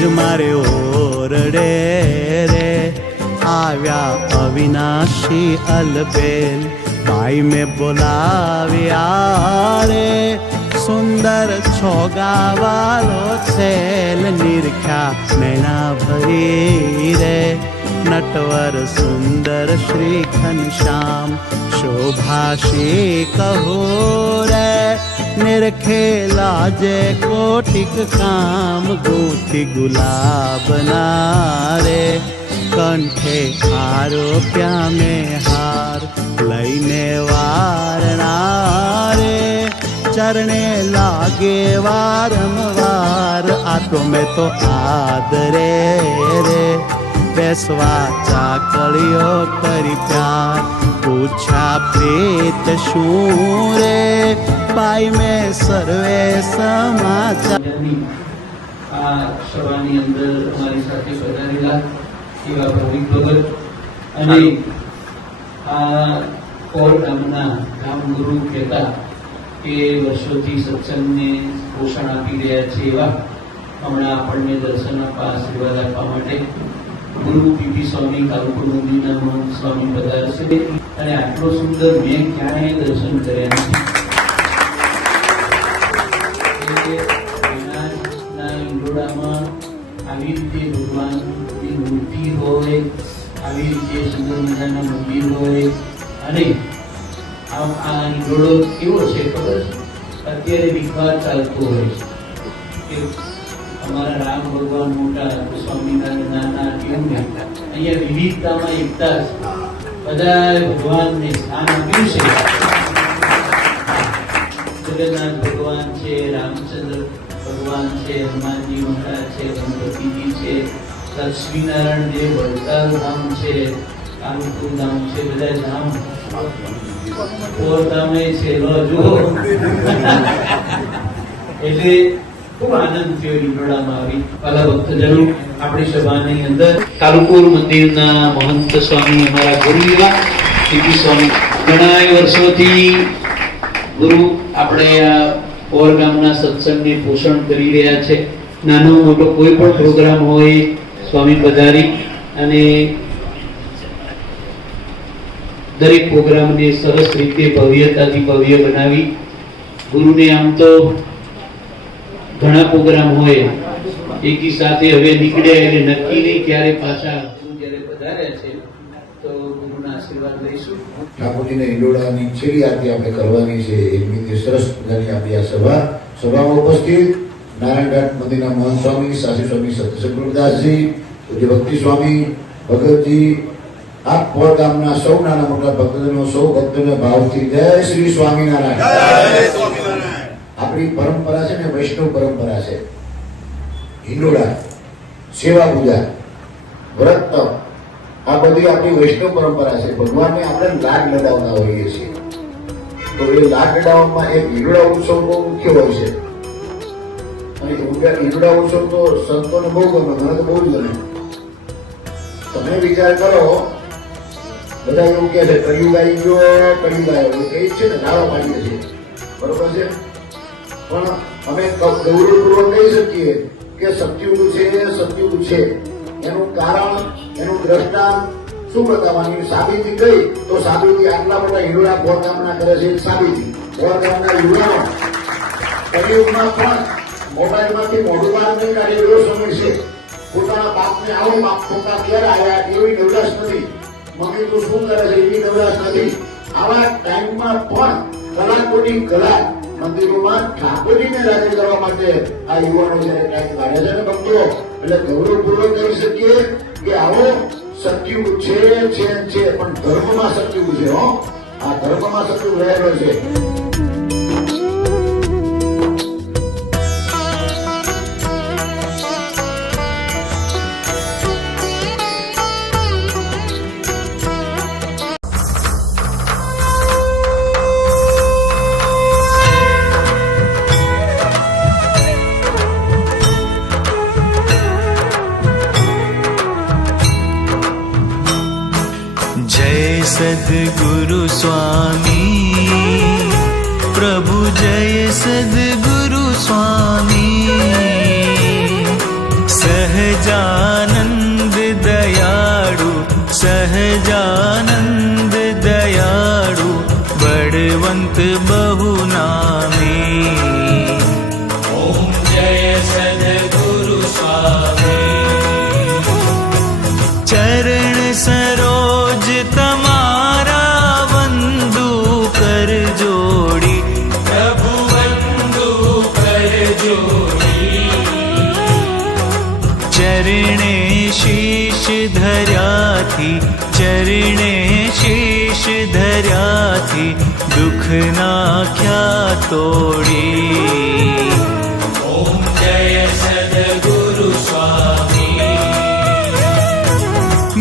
જ મારે ઓરડે રે આવ્યા અવિનાશી અલબેલ ભાઈ મેં બોલાવ્યા રે સુંદર છોગાવાલો છેલ નિરખ્યા નૈણા ભરી રે નટવર સુંદર શ્રી ઘનશ્યામ શોભાશી કહો રે નિરખેલા જે કોટિક કામ ગોથી ગુલાબના રે કંઠે આરોપ્યા મેં હાર લઈને વારણા રે ચરણે લાગે વારંવાર આ તો મેં તો આદરે રે બેસવા ચાકળીઓ કરી પ્યાર પૂછા પ્રેત શું રે બાઈ મેં સર્વે સમાચાર આ સભાની અંદર અમારી સાથે પધારેલા એવા ભાવિક ભગત અને આ કોર ગામના ગામગુરુ કહેતા કે વર્ષોથી સત્સંગને પોષણ આપી રહ્યા છે એવા હમણાં આપણને દર્શન આપવા આશીર્વાદ આપવા માટે ગુરુ પીપી સ્વામી કાલુપુર મંદિરના મહંત સ્વામી પધારશે અને આટલો સુંદર મેં ક્યાંય દર્શન કર્યા નથી. ઈંડોળામાં આવી રીતે ભગવાનની મૂર્તિ હોય, આવી રીતે સુંદર મજાના મંદિર હોય અને આ ઈંડોળો કેવો છે ખબર છે? અત્યારે વિખવાદ ચાલતો હોય છે કે અમારા રામ ભગવાન મોટા, સ્વામિનારાયણ નાના, કેવું નહીં. અહીંયા વિવિધતામાં એકતા છે. બધા ભગવાનને સ્થાન આપ્યું છે. જગન્નાથ ભગવાન છે, રામચંદ્ર ભગવાન છે, હનુમાનજી મોટા છે, ગણપતિજી છે, લક્ષ્મીનારાયણ દેવ વડતાલ ધામ છે, કાલુપુર ધામ છે, બધા ધામ પોરધામે છે. લો જુઓ એટલે ખૂબ આનંદ થયો ઈંડોળામાં આવી. વાલા ભક્તજનો, આપણી સભાની અંદર કાલુપુર મંદિરના મહંત સ્વામી અમારા ગુરુ એવા પીપી સ્વામી ઘણા વર્ષોથી ગુરુ આપણે આ ઓર ગામના સત્સંગને પોષણ કરી રહ્યા છે. નાનો મોટો કોઈ પણ પ્રોગ્રામ હોય સ્વામી પધારી અને દરેક પ્રોગ્રામને સરસ રીતે ભવ્યતાથી ભવ્ય બનાવી. ગુરુને આમ તો ઘણા પ્રોગ્રામ હોય એકી સાથે હવે નીકળ્યા એટલે નક્કી નહીં ક્યારે પાછા જ્યારે પધાર્યા છે તો ગુરુના આશીર્વાદ લઈશું. ઠાકોરજીને ઈંડોળાની છેલ્લી આરતી આપણે કરવાની છે. એક રીતે સરસ મજાની આપણી આ સભામાં ઉપસ્થિત નારાયણઘાટ મંદિરના મહંત સ્વામી, સાસી સ્વામી સત્યસંકૃતદાસજી, પૂજ્ય ભક્તિ સ્વામી, ભગતજી, આ પોર ગામના સૌ નાના મોટા ભક્તજનો, સૌ ભક્તોને ભાવથી જય શ્રી સ્વામિનારાયણ. આપણી પરંપરા છે ને વૈષ્ણવ પરંપરા છે. હિંડોળા, સેવા પૂજા, વ્રત તપ, આ બધી આપણી વૈષ્ણવ પરંપરા છે. ભગવાનને આપણે લાડ લડાવતા હોઈએ છીએ. તો એ લાડ લડાવવામાં એક હિંડોળા ઉત્સવ બહુ મુખ્ય હોય છે. અને હિંડોળા ઉત્સવ તો સંતોને બહુ ગમે, મને તો બહુ જ ગમે. તમે વિચાર કરો, બધા એવું કહે છે કળિયુગ આવી ગયો, કળિયુગ આવ્યો, એ જ છે ને, નાળો પાડીએ છીએ, બરોબર છે. પણ અમે ગૌરવપૂર્વક કહી શકીએ કે સત્યુગ છે, સત્યુગ છે. એનું કારણ, એનું દ્રષ્ટાંત શું બતાવવાની સાબિતી કઈ? તો સાબિતી આટલા મોટા હિંડોળા પોર ગામના કરે છે. સાબિતી પોર ગામના યુવાનો કળિયુગમાં પણ મોબાઈલમાંથી મોઢું બહાર નહીં કાઢી એવો સમય છે. પોતાના બાપને આવો બાપ પોતા ક્યારે આવ્યા એવી નવરાશ નથી. મમ્મી તું શું કરે છે એવી નવરાશ નથી. આવા ટાઈમમાં પણ કલાકોની કલા મંદિરોમાં ઠાકોરજીને રાજી કરવા માટે આ યુવાનો છે ટાઈમ કાઢે છે ને ભક્તો. એટલે ગૌરવપૂર્વક કહી શકીએ કે આવો સત્યુગ છે, પણ ધર્મમાં સત્યુગ છે. હો, આ ધર્મમાં સત્યુગ રહેલો છે. सद्गुरु स्वामी प्रभु जय सद्गुरु स्वामी सह सहजानंद दयाळु सहजानंद दयाळु बड़वंत बहुनामी। ओम जय सद्गुरु स्वामी। चरण सरोज तमारा वंदु कर जोड़ी प्रभु वंदु कर जोड़ी। चरणे शीश धर्याथी चरणे शीश धर्याथी दुख नाख्या तोड़ी। ओम जय सद्गुरु स्वामी।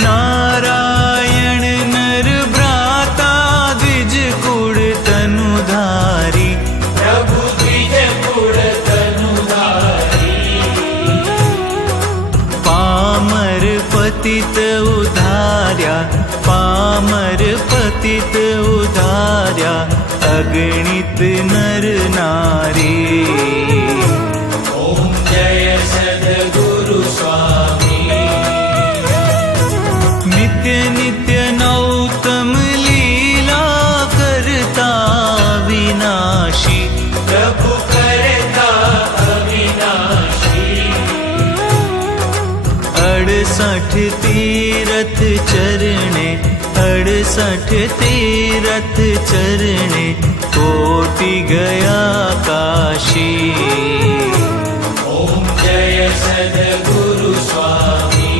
नारायण नर भ्राता द्विज कुड़ तनुधारी प्रभु द्विज कुड़ तनुधारी। पामर पतित उधार्या पामर पतित उधार्या अगणित नर नारी। ओम जय सद्गुरु स्वामी। नित्य नित्य नौतम लीला करता विनाशी प्रभु करता अविनाशी। 68 तीरथ चरणे 68 तीरथ चरणे कोटि गया काशी। ओम जय सद्गुरु स्वामी।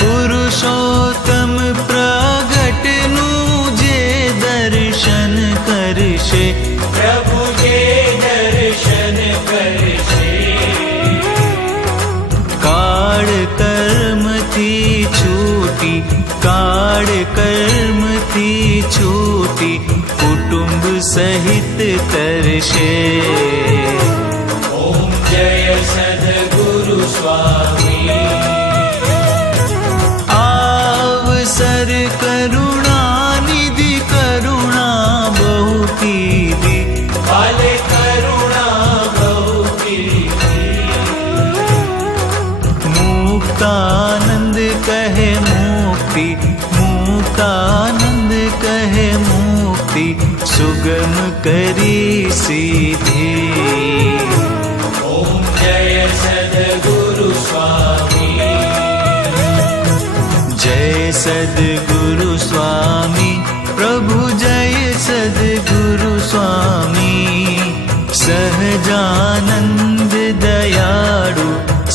पुरुषोत्तम प्रगट जे दर्शन करशे प्रभु के दर्शन करशे। काळ कर्म थी छूटी काळ कर्म थी छूटी कुटुंब सहित तरशे। ओम जय सद्गुरु स्वामी। आवसर करुणा निधि करुणा बहु कीधी वाले करुणा बहु कीधी। मुक्तानंद कहे मुक्ति मुक्तानंद कहे मुक्ति सुगम करी सीधी। ओम जय सद्गुरु स्वामी। जय सद्गुरु स्वामी प्रभु जय सद्गुरु स्वामी। सहजानंद दयाळु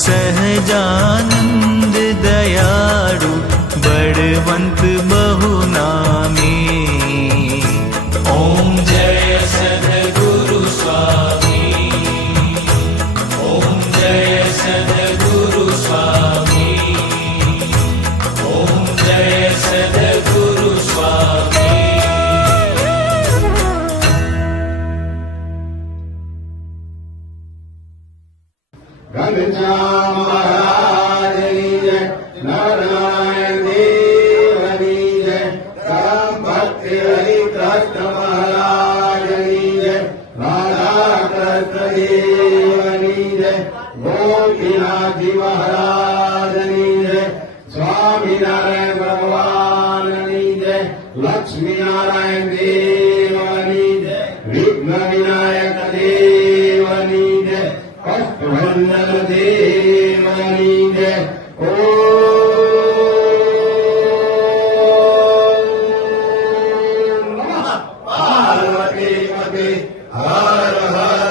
सहजानंद दयाळु बड़वंत बहुनामी। ओम जय सद्गुरु स्वामी। ओम जय सद्गुरु स्वामी। ओम जय सद्गुरु स्वामी। घनश्याम महाराज की जय। नारायण देव की जय। राम भक्ति हरि कृष्ण महाराज की जय। राधा कृष्ण देव की जय। गोपीनाथ जी महाराज की जय। स्वामी नारायण भगवान की जय। लक्ष्मी नारायण देव की जय। विघ्न विनायक देव की जय। कष्टभंजन देव की जय। ओम नमः पार्वती पते हर हर